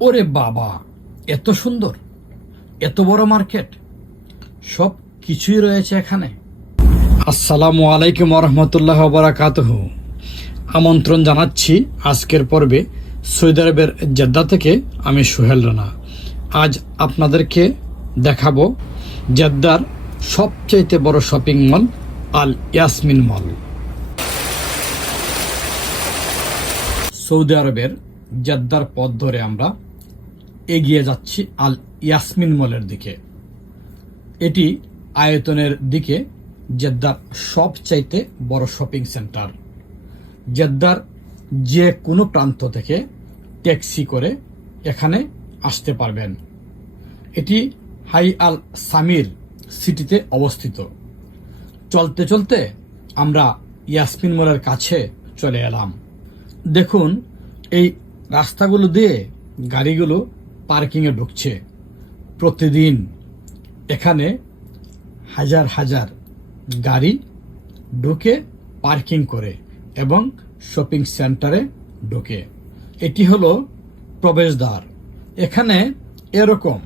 ওরে বাবা, এত সুন্দর, এত বড় মার্কেট, সব কিছুই রয়েছে এখানে। আসসালামু আলাইকুম রহমতুল্লাহ বারাকাতুহু। আমন্ত্রণ জানাচ্ছি আজকের পর্বে সৌদি আরবের জেদ্দা থেকে। আমি সোহেল রানা। আজ আপনাদেরকে দেখাবো জেদ্দার সবচাইতে বড় শপিং মল আল ইয়াসমিন মল। সৌদি আরবের জেদ্দার পথ ধরে আমরা এগিয়ে যাচ্ছি আল ইয়াসমিন মলের দিকে। এটি আয়তনের দিকে জেদ্দার সবচাইতে বড় শপিং সেন্টার। জেদ্দার যে কোনো প্রান্ত থেকে ট্যাক্সি করে এখানে আসতে পারবেন। এটি হাই আল সামির সিটিতে অবস্থিত। চলতে চলতে আমরা ইয়াসমিন মলের কাছে চলে এলাম। দেখুন, এই রাস্তাগুলো দিয়ে গাড়িগুলো পার্কিংয়ে ঢুকছে। প্রতিদিন এখানে হাজার হাজার গাড়ি ঢুকে পার্কিং করে এবং শপিং সেন্টারে ঢুকে। এটি হলো প্রবেশদ্বার। এখানে এরকম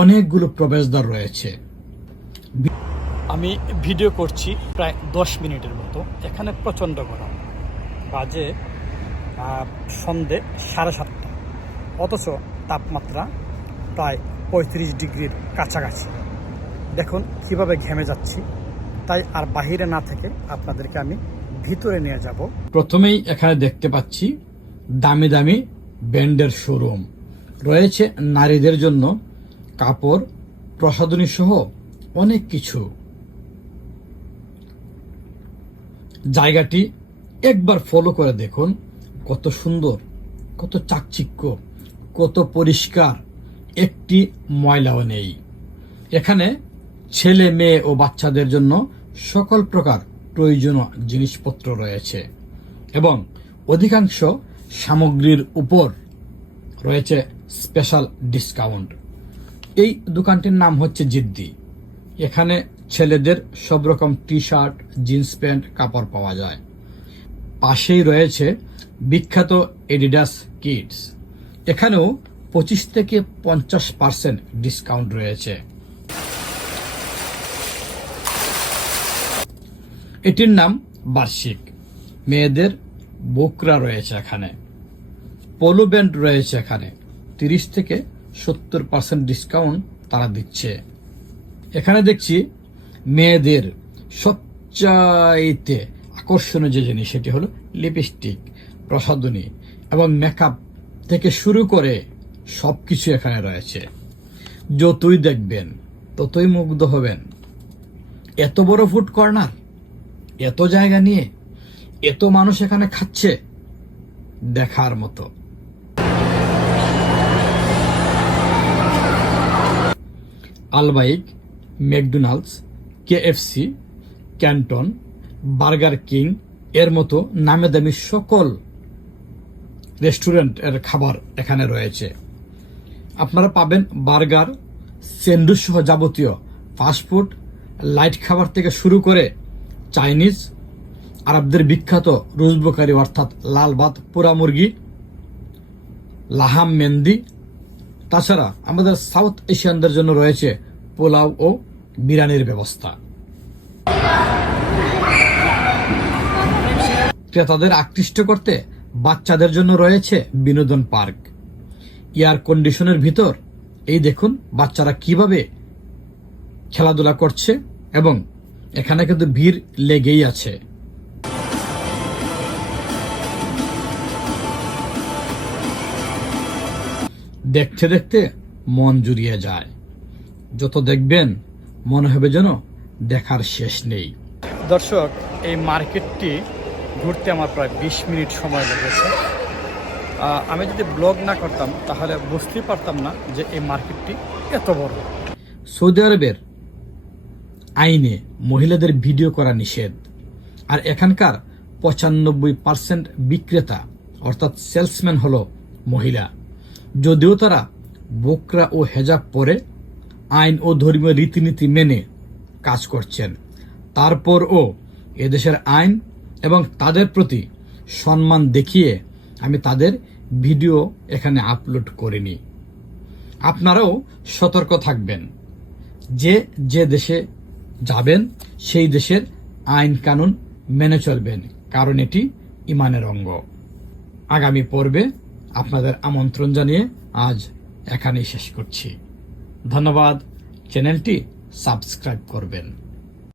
অনেকগুলো প্রবেশদ্বার রয়েছে। আমি ভিডিও করছি প্রায় 10 মিনিটের মতো। এখানে প্রচণ্ড গরম, বাজে সন্ধে 7:30, অথচ তাপমাত্রা প্রায় 35 ডিগ্রির কাছাকাছি। দেখুন কিভাবে ঘেমে যাচ্ছি। তাই আর বাহিরে না থেকে আপনাদেরকে আমি ভিতরে নিয়ে যাব। প্রথমেই এখানে দেখতে পাচ্ছি দামি দামি ব্র্যান্ডের শোরুম রয়েছে। নারীদের জন্য কাপড়, প্রসাধনী সহ অনেক কিছু। জায়গাটি একবার ফলো করে দেখুন, কত সুন্দর, কত চাকচিক্য, কত পরিষ্কার, একটি ময়লাও নেই। এখানে ছেলে, মেয়ে ও বাচ্চাদের জন্য সকল প্রকার প্রয়োজনীয় জিনিসপত্র রয়েছে এবং অধিকাংশ সামগ্রীর উপর রয়েছে স্পেশাল ডিসকাউন্ট। এই দোকানটির নাম হচ্ছে জিদ্দি। এখানে ছেলেদের সব রকম টি শার্ট, জিন্স প্যান্ট, কাপড় পাওয়া যায়। পাশেই রয়েছে বিখ্যাত এডিডাস কিডস। এখানেও 25 থেকে 50% ডিসকাউন্ট রয়েছে। এটির নাম বার্ষিক। মেয়েদের বোকরা রয়েছে এখানে। পোলো ব্যান্ড রয়েছে এখানে। 30 থেকে 70% ডিসকাউন্ট তারা দিচ্ছে। এখানে দেখছি মেয়েদের সবচাইতে আকর্ষণীয় যে জিনিস, সেটি হলো লিপস্টিক, প্রসাধনী এবং মেকআপ থেকে শুরু করে সবকিছু এখানে রয়েছে। যতই দেখবেন ততই মুগ্ধ হবেন। এত বড় ফুড কর্নার, এত জায়গা নিয়ে এত মানুষ এখানে খাচ্ছে, দেখার মতো। Al Baik, McDonald's, KFC, Canton, burger king এর মতো নামে দামি সকল রেস্টুরেন্ট এর খাবার এখানে রয়েছে। আপনারা পাবেন বার্গার, স্যান্ডউইচ সহ যাবতীয় ফাস্টফুড, লাইট খাবার থেকে শুরু করে চাইনিজ, আরবদের বিখ্যাত রুজবোকারি অর্থাৎ লাল ভাত, পোড়া মুরগি, লাহাম মেন্দি। তাছাড়া আমাদের সাউথ এশিয়ানদের জন্য রয়েছে পোলাও ও বিরিয়ানির ব্যবস্থা। ক্রেতাদের আকৃষ্ট করতে বাচ্চাদের জন্য রয়েছে বিনোদন পার্ক। এয়ার কন্ডিশনের ভিতর এই দেখুন বাচ্চারা কিভাবে খেলাধুলা করছে এবং এখানে কিন্তু ভিড় লেগেই আছে। দেখতে দেখতে মন জুড়িয়ে যায়। যত দেখবেন মনে হবে যেন দেখার শেষ নেই। দর্শক, এই মার্কেটটি ঘুরতে আমার প্রায় 20 মিনিট সময় লেগেছে। আমি যদি ব্লগ না করতাম তাহলে বুঝতেই পারতাম না যে এই মার্কেটটি এত বড়। সৌদি আরবের আইনে মহিলাদের ভিডিও করা নিষেধ, আর এখানকার 95% বিক্রেতা অর্থাৎ সেলসম্যান হলো মহিলা। যদিও তারা বোকরা ও হেজাব পরে আইন ও ধর্মীয় রীতিনীতি মেনে কাজ করছেন, তারপরও এদেশের আইন এবং তাদের প্রতি সম্মান দেখিয়ে আমি তাদের ভিডিও এখানে আপলোড করিনি। আপনারাও সতর্ক থাকবেন, যে যে দেশে যাবেন সেই দেশের আইন কানুন মেনে চলবেন, কারণ এটি ইমানের অঙ্গ। আগামী পর্বে আপনাদের আমন্ত্রণ জানিয়ে আজ এখানেই শেষ করছি। ধন্যবাদ। চ্যানেলটি সাবস্ক্রাইব করবেন।